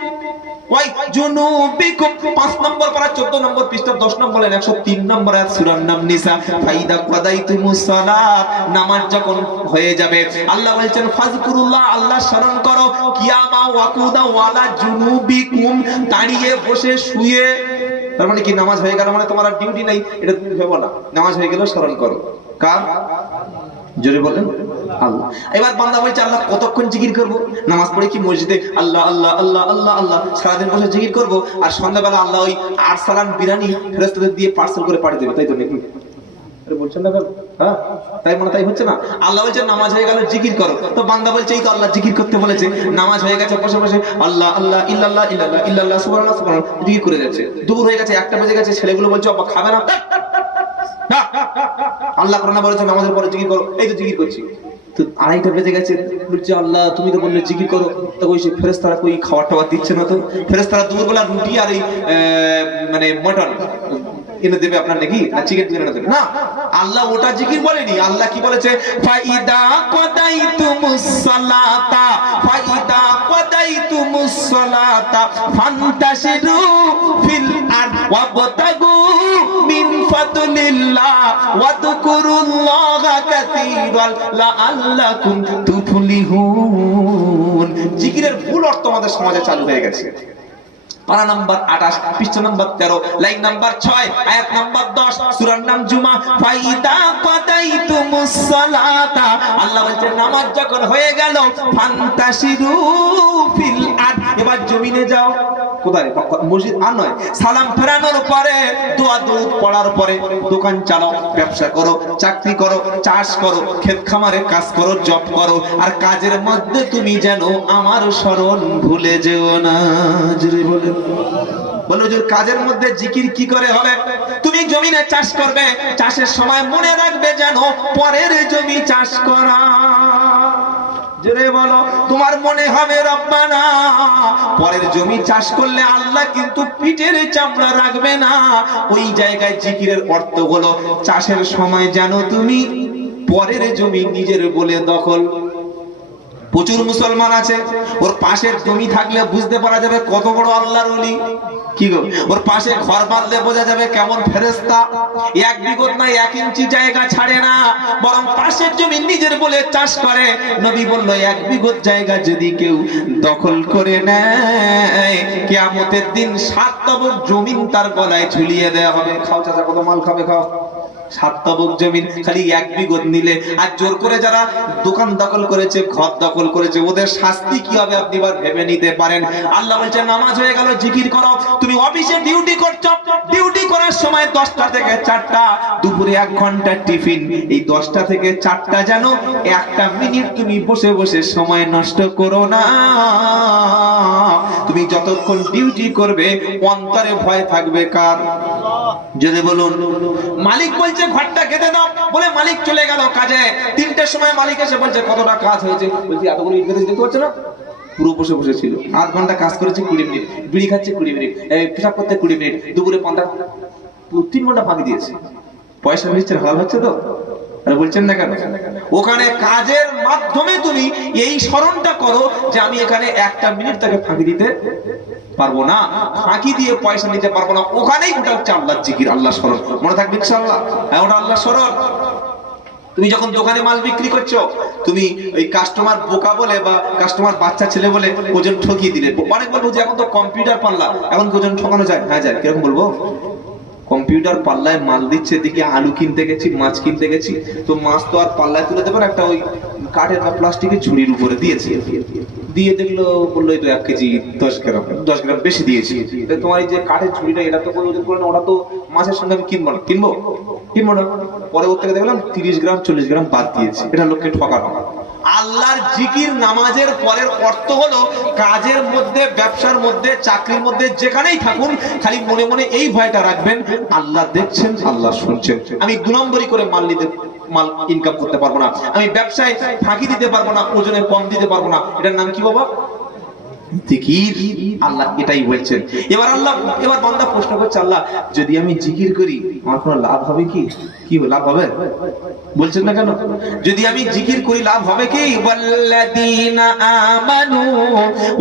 ওয়াই জুনুবিকুম। 5 নম্বর পারা 14 নম্বর পৃষ্ঠা 10 নম্বর লাইন 103 নম্বর আয়াত সূরার নাম নিসা। ফাইদা কাদাইতুমুস সালাত, নামাজ যখন হয়ে যাবে আল্লাহ বলেন ফাযকুরুল্লাহ, আল্লাহ স্মরণ করো, কিয়ামা ওয়া কুদা ওয়ালা জুনুবিকুম, দাঁড়িয়ে বসে শুয়ে। তার মানে কি নামাজ হয়ে গেল মানে তোমার আর ডিউটি নাই, এটা তুমি ভেবো না। নামাজ হয়ে গেল স্মরণ করো কার? জোরে বলেন আল্লাহ। এবার বান্দা বলছে আল্লাহ কতক্ষণ জিকির করব? নামাজ পড়ে কি মসজিদে আল্লাহ আল্লাহ আল্লাহ আল্লাহ আল্লাহ সারাদিন বসে জিকির করব, আর সন্ধ্যাবেলা আল্লাহ ওই আরসালান বিরানি ফেরেশতাদের দিয়ে পার্সেল করে পাঠিয়ে দেবে, তাই তো নাকি? আরে বলছেন না? হ্যাঁ, তাই মনে তাই হচ্ছে না? আল্লাহ বলছে নামাজ হয়ে গেল জিকির করো, তো বান্দা বলছে এই তো আল্লাহ জিকির করতে বলেছে, নামাজ হয়ে গেছে বসে বসে আল্লাহ আল্লাহ ইল্লাল্লাহ ইল্লাল্লাহ ইল্লাল্লাহ সুবহানাল্লাহ সুবহানাল্লাহ জিকির করে যাচ্ছে। দুপুর হয়ে গেছে, 1টা বেজে গেছে, ছেলেগুলো বলছে আব্বা খাবে না? আল্লাহ কোরআনে বলেছে নামাজের পরে জিকির করো, এই তো জিকির করছি। তো 2:30 বেজে গেছে, বলছে আল্লাহ তুমি তো বললে জিকির করো, তো ওই ফেরেশতারা কই খাবার টাবার দিচ্ছে না তো? ফেরেশতারা দুপুরবেলা রুটি আর এই মানে মটন এনে দেবে আপনার নাকি, না চিকেন এনে দেবে না? আল্লাহ ওটা জিকির বলেনি। আল্লাহ কি বলেছে? ফাইদা কাদাইতুমুস সালাতা, ফাইদা কাদাইতুমুস সালাতা ফান্তাশিরু ফিল আরদ ওয়াবতাগু মিন ফাদলিল্লাহ ওয়াযকুরুল্লাহা কাসীরান লাআল্লাকুম তুফলিহুন। জিকিরের ভুল অর্থ আমাদের সমাজে চালু হয়ে গেছে। পারা নাম্বার 28 পৃষ্ঠা নাম্বার 13 লাইন নাম্বার 6 আয়াত নাম্বার 10 সূরার নাম জুমা। ফাইদা কাদাইতুমুস সালাতা, আল্লাহ বলেন নামাজ যখন হয়ে গেল ফান্তাশিরু ফিল আরদ, এবার জমিনে যাও। কোথায়? মসজিদ আর নয়। সালাম ফেরানোর পরে, দোয়া দরুদ পড়ার পরে দোকান চালাও, ব্যবসা করো, চাকরি করো, চাষ করো, ক্ষেত খামারে কাজ করো, জব করো, আর কাজের মধ্যে তুমি যেন আমার স্মরণ ভুলে যেও না। জোরে বলেন। বলো যে কাজের মধ্যে জিকির কি করে হবে? তুমি জমিনে চাষ করবে, চাষের সময় মনে রাখবে যেন পরের জমি চাষ করা। জোরে বলো। তোমার মনে হবে রব্বানা, পরের জমি চাষ করলে আল্লাহ কিন্তু পিঠের চামড়া রাখবে না। ওই জায়গায় জিকিরের অর্থ হলো চাষের সময় যেন তুমি পরের জমি নিজের বলে দখল। প্রচুর মুসলমান আছে, ওর পাশের জমি থাকলে বুঝতে পারা যাবে কত বড় আল্লাহর ওলি। কি গো, ওর পাশে ঘর বাঁধলে বোঝা যাবে কেমন ফেরেশতা। 1 বিঘত না 1 ইঞ্চি জায়গা ছাড়ে না, বরং পাশের জমি নিজের বলে চাষ করে। নবী বলল 1 বিঘত জায়গা যদি কেউ দখল করে নেয়, কিয়ামতের দিন 7 তবক জমিন তার গলায় ঝুলিয়ে দেওয়া হবে। খাও চাচা, কত মাল খাবে খাও। সাত তবক জমিন খালি এক বিঘত নিলে, আর জোর করে যারা দোকান দখল করেছে, ঘর দখল করেছে, ওদের শাস্তি কি হবে আপনি এবার ভেবে নিতে পারেন। আল্লাহ বলছে নামাজ হয়ে গেল, জিকির করো। তুমি অফিসে ডিউটি করছো, ডিউটি করার সময় 10টা থেকে 4টা, দুপুরে 1 ঘন্টা টিফিন, এই 10টা থেকে 4টা যেন 1টা মিনিট তুমি বসে বসে সময় নষ্ট করো না। তুমি যতক্ষণ ডিউটি করবে অন্তরে ভয় থাকবে কার? যদি বলুন মালিক বলছে ঘরটা খেতে দাও, বলে মালিক চলে গেল কাজে। 3টের সময় মালিক এসে বলছে কতটা কাজ হয়েছে? বলছি এতগুলো ইট খেতে দেখতে পাচ্ছ না, পুরো বসে বসে ছিল। 8 ঘন্টা কাজ করেছে 20 মিনিট, বিড়ি খাচ্ছে 20 মিনিট, পেশাব করতে 20 মিনিট, দুপুরে 3 ঘন্টা ফাঁকি দিয়েছে। পয়সা নিশ্চয় হালাল হচ্ছে তো? আরে বলছেন না কেন? ওখানে কাজের মাধ্যমে তুমি এই স্মরণটা করো যে আমি এখানে 1টা মিনিট তাকে ফাঁকি দিতে পারবো না, ফাঁকি দিয়ে পয়সা নিতে পারবো না। ওখানেই ওটা হচ্ছে আল্লাহর জিকির, আল্লাহ স্মরণ। মনে থাকবে ইনশাআল্লাহ, হ্যাঁ ওটা আল্লাহ স্মরণ। তুমি যখন দোকানে মাল বিক্রি করছো, তুমি ওই কাস্টমার বোকা বলে বা কাস্টমার বাচ্চা ছেলে বলে ওজন ঠকিয়ে দিলে, অনেক বলবো যে এখন তো কম্পিউটার পাল্লা, এখন ওজন ঠকানো যায়। হ্যাঁ যায়। কিরকম বলবো? কম্পিউটার পাল্লায় মাল দিচ্ছে, দিকে আলু কিনতে গেছি, মাছ কিনতে গেছি, তো মাছ তো আর পাল্লায় তুলে দেবেন, একটা ওই কাঠের বা প্লাস্টিকের ঝুড়ির উপরে দিয়েছি, দিয়ে দেখলো বললো এই তো 1 কেজি 10 গ্রাম, 10 গ্রাম বেশি দিয়েছি। তোমার এই যে কাঠের ঝুড়িটা, এটা তো ওজন করে না, ওটা তো মাছের সঙ্গে আমি কিনবো না, কিনবো না। পরে ওর থেকে দেখলাম 30 গ্রাম 40 গ্রাম বাদ দিয়েছি। এটা লোককে ঠকানো। আল্লাহর জিকির নামাজের পরের অর্থ হলো কাজের মধ্যে, ব্যবসার মধ্যে, চাকরির মধ্যে, যেখানেই থাকুন খালি মনে মনে এই ভয়টা রাখবেন, আল্লাহ দেখছেন, আল্লাহ শুনছেন। আমি 2 নম্বরই করে মাল ইনকাম করতে পারবো না, আমি ব্যবসায় ফাঁকি দিতে পারবো না, ওজনে কম দিতে পারবো না। এটার নাম কি বাবা? জিকির। আল্লাহ এটাই বলছেন। এবার বান্দা প্রশ্ন করছে, আল্লাহ যদি আমি জিকির করি আমার কোনো লাভ হবে কি? কি লাভ হবে? বলছেন না কেন? যদি আমি জিকির করি লাভ হবে কি? ওয়াল্লাযীনা আমানু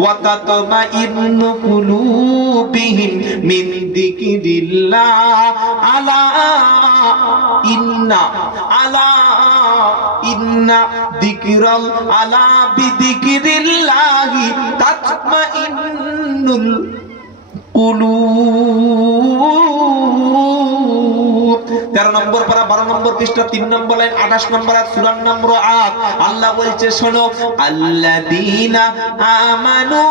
ওয়া তাতমাইন্নু কুলুবিহিম মিন যিকিরিল্লাহ আলা ইন্না যিকরাল আলা বিযিকিরিল্লাহি তাতমাইন্নুল কুলুব। 13 নম্বর পারা 12 নম্বর পৃষ্ঠা 3 নম্বর লাইন 28 নম্বর আয়াত সূরা নম্বর 8 আল্লাহ বলছে শোনো, আল্লাযীনা আমানু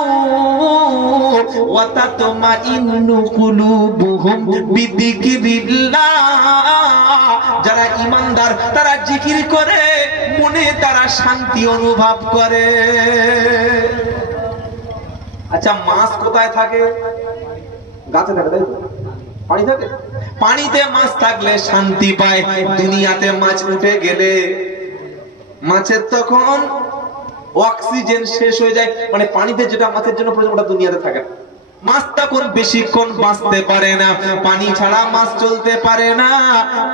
ওয়া তাতমাইন্নু কুলুবুহুম বিযিকিরিল্লাহ, যারা ঈমানদার তারা জিকির করে, মনে তারা শান্তি অনুভব করে। আচ্ছা মাছ কোথায় থাকে? গাছে থাকে, তাই তো? পানি থাকে? পানিতে মাছ থাকলে শান্তি পায়। দুনিয়াতে মাছ উঠে গেলে মাছের তখন অক্সিজেন শেষ হয়ে যায়, মানে পানিতে যেটা মাছের জন্য প্রয়োজন ওটা দুনিয়াতে থাকে না। মাছ তখন বেশিক্ষণ বাঁচতে পারে না, পানি ছাড়া মাছ চলতে পারে না।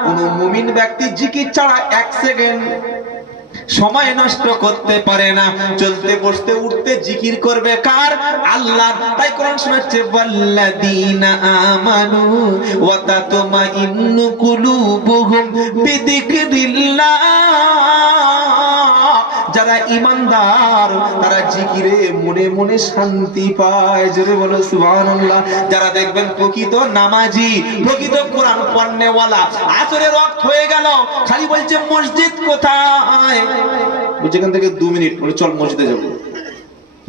কোন মুমিন ব্যক্তি জিকির ছাড়া 1 সেকেন্ড সময় নষ্ট করতে পারে না। চলতে বসতে উঠতে জিকির করবে কার? আল্লাহ। তাই কোরআন শোনাচ্ছে ওয়াল্লাযীনা আমানু ওয়া তাতমাইন্নু কুলুবুহুম বিযিকরিল্লাহ, যারা ঈমানদার তারা জিকিরে মনে মনে শান্তি পায়। জোরে বলো সুবহানাল্লাহ। যারা দেখবেন প্রকৃত নামাজি, প্রকৃত কোরআন পড়নেওয়ালা, আসরের ওয়াক্ত হয়ে গেল খালি বলছে মসজিদ কোথায়? যেখান থেকে 2 মিনিট বলে চল মসজিদে যাবো।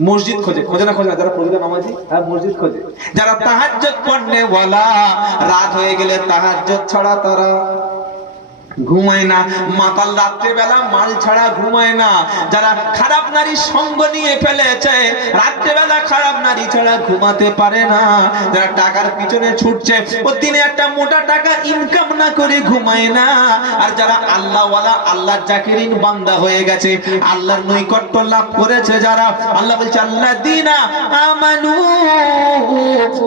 মসজিদ খোঁজে না যারা প্রকৃত নামাজি? হ্যাঁ মসজিদ খোঁজে। যারা তাহাজ্জুদ পড়নেওয়ালা, রাত হয়ে গেলে তাহাজ্জুদ ছাড়া তারা ঘুমায় না। মাতাল রাত্রে বেলা মাল ছাড়া ঘুমায় না। যারা খারাপ নারীর সঙ্গ নিয়ে ফেলেছে, রাত্রে বেলা খারাপ নারী ছাড়া ঘুমাতে পারে না। যারা টাকার পিছনে ছুটছে, ও দিনে একটা মোটা টাকা ইনকাম না করে ঘুমায় না। আর যারা আল্লাহওয়ালা, আল্লাহর জাকিরিন বান্দা হয়ে গেছে, আল্লাহর নৈকট্য লাভ করেছে যারা, আল্লাহ বলছে আল্লাযীনা আমানু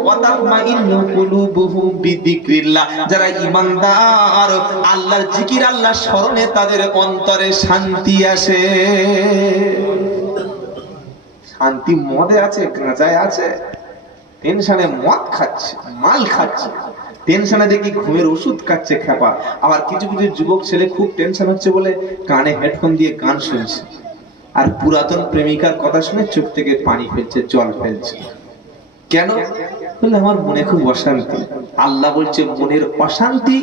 ওয়া তাতমাইন্নু কুলুবুহুম বিযিকরিল্লাহ, যারা ঈমানদার, আল্লাহর জিকির, আল্লাহর স্মরণে তাদের অন্তরে শান্তি আসে। শান্তি মদে আছে, গাঁজায় আছে, টেনশনে মদ খাচ্ছে, মাল খাচ্ছে, টেনশনে দেখি ঘুমের ওষুধ খাচ্ছে খেপা। আবার কিছু কিছু যুবক ছেলে খুব টেনশন হচ্ছে বলে কানে হেডফোন দিয়ে গান শুনছে, আর পুরাতন প্রেমিকার কথা শুনে চোখ থেকে পানি ফেলছে, জল ফেলছে। কেন? বলে আমার মনে খুব অশান্তি। আল্লাহ বলছে মনের অশান্তি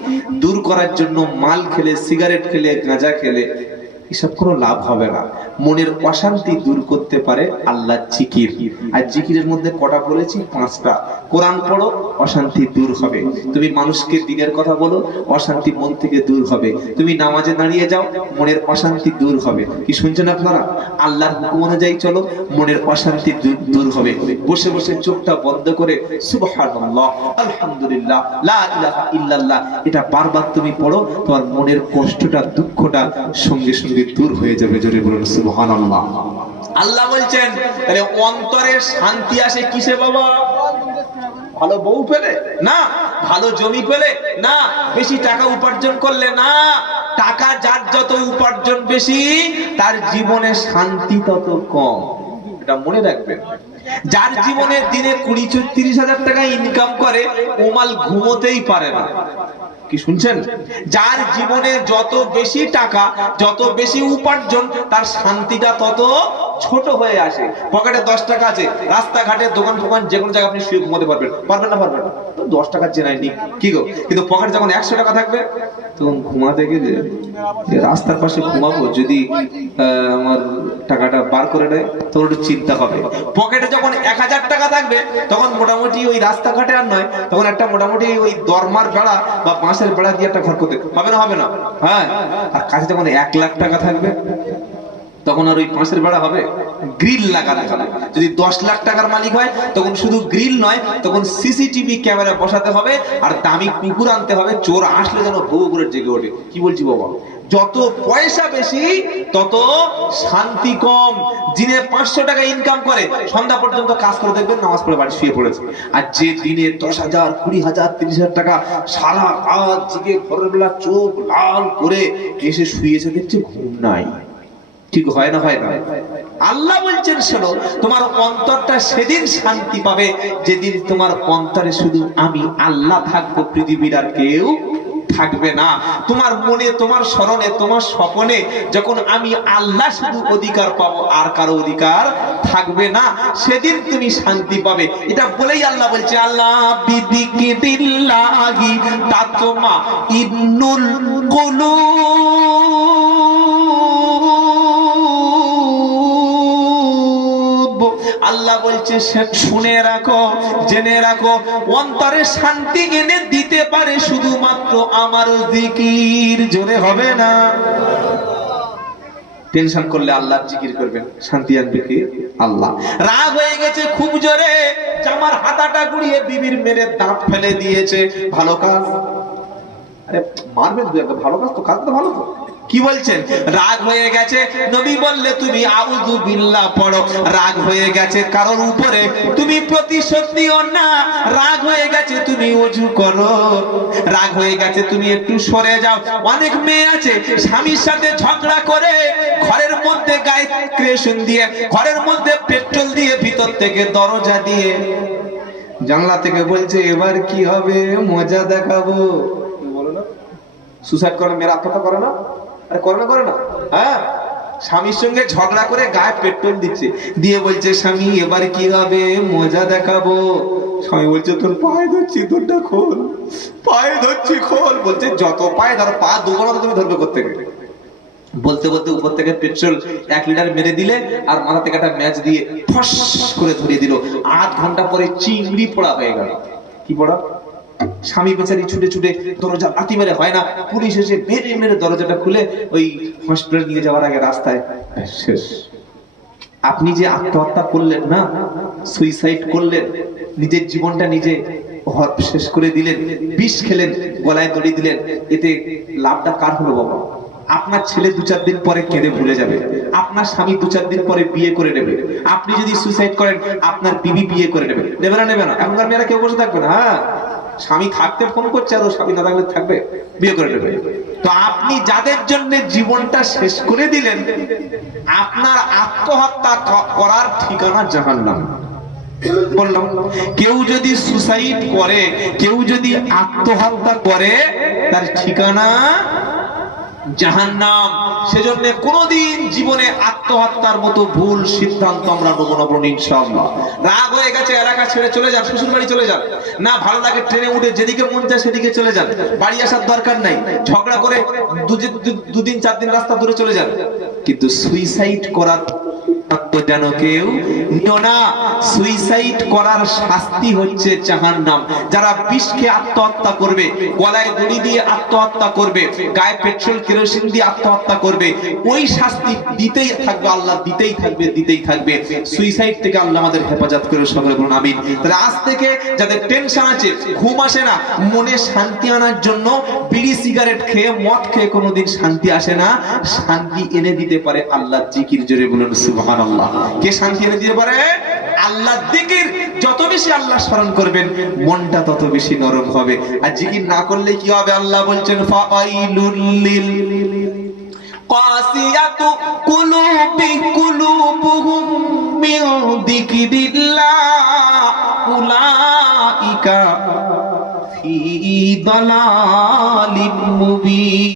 দূর করার জন্য মাল খেলে, সিগারেট খেলে, গাঁজা খেলে এসব কোনো লাভ হবে না। মনের অশান্তি দূর করতে পারে আল্লাহ জিকির। আর জিকিরের মধ্যে কটা বলেছি? 5টা। কোরআন পড়ো, অশান্তি দূর হবে। তুমি মানুষকে দিনের কথা বলো, অশান্তি মন থেকে দূর হবে। তুমি নামাজে দাঁড়িয়ে যাও, মনের অশান্তি দূর হবে। কি শুনছেন আপনারা? আল্লাহর হুকুম অনুযায়ী চলো, মনের অশান্তি দূর হবে। বসে বসে চোখটা বন্ধ করে সুবহানাল্লাহ, আলহামদুলিল্লাহ, লা ইলাহা ইল্লাল্লাহ এটা বারবার তুমি পড়ো, তোমার মনের কষ্টটা, দুঃখটা সঙ্গে সঙ্গে দূর হয়ে যাবে। জোরে বলুন সুবহানাল্লাহ। আল্লাহ বলছেন তাহলে অন্তরের শান্তি আসে কিসে বাবা? ভালো বউ পেলে না, ভালো জমি পেলে না, বেশি টাকা উপার্জন করলে না। টাকা যার যত উপার্জন বেশি, তার জীবনে শান্তি তত কম। এটা মনে রাখবেন। যার জীবনে দিনে 20-30 হাজার টাকা ইনকাম করে, ও মাল ঘুমোতেই পারে না। কি শুনছেন? যার জীবনে যত বেশি টাকা, যত বেশি উপার্জন, তার শান্তিটা তত ছোট হয়ে আসে। পকেটে 10 টাকা আছে, রাস্তাঘাটে দোকান ফোকান যে কোনো জায়গায় আপনি শুয়ে ঘুমোতে পারবেন। পারবেন না? পারবেন না। 10 টাকা চেনাই নি কি গো, কিন্তু পকেটে যখন 100 টাকা থাকবে, তখন ঘুমাতে গেলে রাস্তার পাশে ঘুমাবো, যদি আমার টাকাটা বার করে দেয় তখন একটু চিন্তা হবে। পকেটে যখন 1000 টাকা থাকবে, তখন মোটামুটি ওই রাস্তাঘাটে আর নয়, তখন একটা মোটামুটি ওই দরমার বেড়া বা বাঁশের বেড়া দিয়ে একটা ঘর করতে হবে না? হবে না? হ্যাঁ। আর কাছে যখন 1 লাখ টাকা থাকবে, তখন আর ওই পাঁচের বেড়া হবে, গ্রিল লাগাতে হবে। যদি 10 লাখ টাকার মালিক হয়, তখন শুধু গ্রিল নয়, তখন সিসিটিভি ক্যামেরা বসাতে হবে, আর দামি কুকুর আনতে হবে, চোর আসলে যেন বউ করে জেগে ওঠে। কি বলছি বাবা? যত পয়সা বেশি, তত শান্তি কম। দিনে 500 টাকা ইনকাম করে, সন্ধ্যা পর্যন্ত কাজ করে দেখবেন নামাজ পড়ে বাড়ি শুয়ে পড়েছে। আর যে দিনে 10,000, 20,000, 30,000 টাকা সারা রাত জেগে ভোরের বেলা চোখ লাল করে এসে শুয়েছে, দেখছে ঘুম নাই। ঠিক হয় না? হয় না? আল্লাহ বলছেন শোনো, তোমার অন্তরটা সেদিন শান্তি পাবে যেদিন তোমার অন্তরে শুধু আমি আল্লাহ থাকবো, পৃথিবীর আর কেউ থাকবে না। তোমার মনে, তোমার স্মরণে, তোমার স্বপনে যখন আমি আল্লাহ শুধু অধিকার পাবো, আর কারো অধিকার থাকবে না, সেদিন তুমি শান্তি পাবে। এটা বলেই আল্লাহ বলছে, আল্লাহ বিযিকরিল্লাহি তাতমা ইন্নুল কুলুব। আল্লাহ বলছে শুনে রাখো, জেনে রাখো, অন্তরে শান্তি এনে দিতে পারে শুধুমাত্র আমার জিকির। জোরে হবে না? টেনশন করলে আল্লাহর জিকির করবেন, শান্তি আনবে কি? আল্লাহ। রাগ হয়ে গেছে খুব জোরে, জামার হাতাটা গুড়িয়ে বিবির মেরে দাঁত ফেলে দিয়েছে। ভালো কাজ? আরে মারবেন দুই একটা, ভালো কাজ তো, কাজ তো ভালো তো। কি বলছেন? রাগ হয়ে গেছে, নবী বললে তুমি আউযু বিল্লাহ পড়ো। রাগ হয়ে গেছে কারোর উপরে, তুমি প্রতিশোধ নিও না। রাগ হয়ে গেছে, তুমি ওযু করো। রাগ হয়ে গেছে, তুমি একটু সরে যাও। অনেক মেয়ে আছে স্বামীর সাথে ঝগড়া করে, ঘরের মধ্যে গায়ে ক্রেশন দিয়ে, ঘরের মধ্যে পেট্রোল দিয়ে, ভিতর থেকে দরজা দিয়ে, জানলা থেকে বলছে এবার কি হবে, মজা দেখাবো। বলো না, সুসাইড করে, মেয়েরা আত্মহত্যা করে না? আরে করে না? হ্যাঁ, স্বামীর সঙ্গে ঝগড়া করে গায়ে পেট্রোল দিচ্ছে, দিয়ে বলছে স্বামী এবার কি হবে, মজা দেখাবো। স্বামী বলছে তোর পায়ে ধরছি, তোরটা খোল। পায়ে ধরছি, খোল। বলছে যত পায়ে ধরো, পা দুগুণ তুমি ধরবে কোত্থেকে? বলতে বলতে উপর থেকে পেট্রোল 1 লিটার মেরে দিলে, আর মাথা থেকে একটা ম্যাচ দিয়ে ফস করে ধরিয়ে দিল। 8 ঘন্টা পরে চিংড়ি পোড়া হয়ে গেল। কি পোড়া? স্বামী বেচারি ছুটে ছুটে দরজা লাথি মেরে, হয় না, পুলিশ এসে মেরে মেরে দরজাটা খুলে ওই হসপিটাল নিয়ে যাওয়ার আগে রাস্তায় শেষ। আপনি যে আত্মহত্যা করলেন না, সুইসাইড করলেন, নিজের জীবনটা নিজে শেষ করে দিলেন, বিষ খেলেন, গলায় দড়ি দিলেন, এতে লাভটা কার হলো বাবা? আপনার ছেলে 2-4 দিন পরে কেঁদে ভুলে যাবে, আপনার স্বামী 2-4 দিন পরে বিয়ে করে নেবে। আপনি যদি সুইসাইড করেন, আপনার বিবি বিয়ে করে নেবে। নেবে না? নেবে না? এখনকার মেয়েরা কেউ বসে থাকবে না। হ্যাঁ, স্বামী থাকতে ফোন করছে, আর স্বামী না থাকলে থাকবে, বিয়ে করে নেবে। তো আপনি যাদের জন্য জীবনটা শেষ করে দিলেন, আপনার আত্মহত্যা করার ঠিকানা জাহান্নাম। বললাম, কেউ যদি সুসাইড করে, কেউ যদি আত্মহত্যা করে, তার ঠিকানা জাহান্নাম। সেজন্য কোনোদিন জীবনে আত্মহত্যার মতো ভুল সিদ্ধান্ত আমরা নেব না, বলুন ইনশাআল্লাহ। রাগ হয়ে গেছে, এলাকা ছেড়ে চলে যান, শ্বশুর বাড়ি চলে যান, না ভালো লাগে ট্রেনে উঠে যেদিকে মন চায় সেদিকে চলে যান, বাড়ি আসার দরকার নাই, ঝগড়া করে দুদিন 4 দিন রাস্তা দূরে চলে যান, কিন্তু সুইসাইড করার যেন কেউ নিও না। সুইসাইড করার শাস্তি হচ্ছে জাহান্নাম। যারা বিষ খেয়ে আত্মহত্যা করবে, গলায় দড়ি দিয়ে আত্মহত্যা করবে, গায়ে পেট্রোল কেরোসিন দিয়ে আত্মহত্যা করবে, ওই শাস্তি দিতেই থাকবে আল্লাহ, দিতেই থাকবে, দিতেই থাকবে। সুইসাইড থেকে আল্লাহ আমাদের হেফাজত করে, সকলে বলুন আমিন। তাহলে আজ থেকে যাদের টেনশন আছে, ঘুম আসে না, মনে শান্তি আনার জন্য বিড়ি সিগারেট খেয়ে, মদ খেয়ে কোনোদিন শান্তি আসে না, শান্তি এনে দিতে পারে আল্লাহ জিকির। জোরে বলুন সুবহানাল্লাহ। কে শান্তি এনে দিতে পারে? আল্লাহ জিকির। যত বেশি আল্লাহ স্মরণ করবেন, মনটা তত বেশি নরম হবে। আর জিকির না করলে কি হবে? আল্লাহ বলছেন ফাআইলুল লিল কাসিয়াতু কুলুবুহুম মিন যিকরিল্লাহ উলাইকা ফি দালালিম মুবিন।